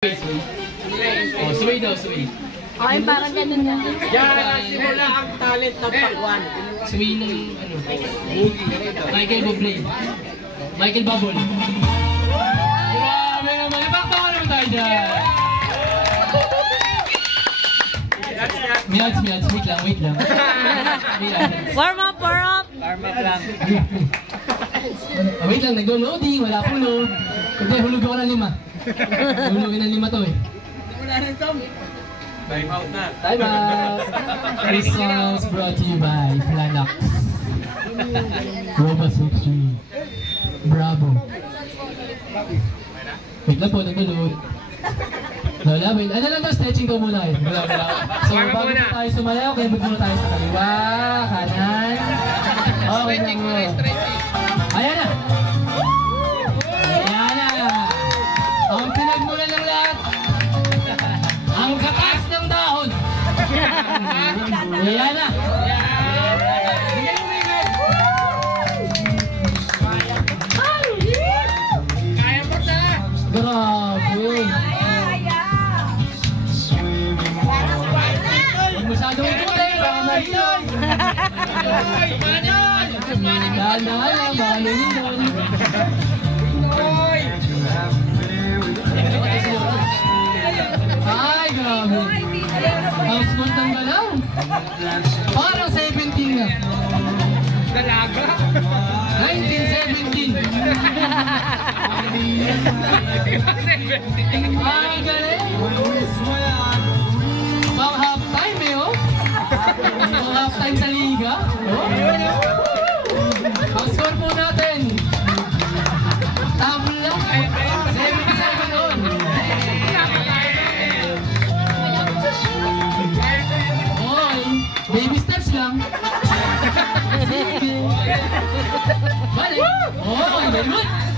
Oh, sway daw, sway. Okay, parang ganun na. Yan, simula ang talent ng Pakwan. Sway ng ano? Michael Bublé. Michael Bubble. Grabe naman. Ipakpakan naman tayo dyan. Miyats. Wait lang. Warm up. Warm up lang. Wait lang, nag-loading. Wala pong load. Hindi, hulog ako ng 5. Hulugin ng 5 to eh. Wala na ito. Time out na. Time out! This song is brought to you by Planox. Robust Victory. Bravo. Wait lang po, nag-load. Lola, wait. Ano lang daw, stretching ko muna eh. Wala. So, bago tayo sumayaw, kaya muna tayo sa kaliwa, kanan. Okay na po. Ayan na! Ayan na! Ang pinagmula ng lahat, ang katas ng dahon! Ayan na! Kaya mo na! Grabe! Huwag masyadong ikutin! Baka mahiyon! Dahan-dahan lang, baka mahiyon! Ay, grabe! Ang smooth ng galaw! Parang 17 na! Dalaga? 1917! Ay, galing! Pang half-time eh, oh! Pang half-time sa liga! Oh! Ang score po natin! Tabla! 77 on! Oy! Baby steps lang! Sige! Balik! Oh, very good!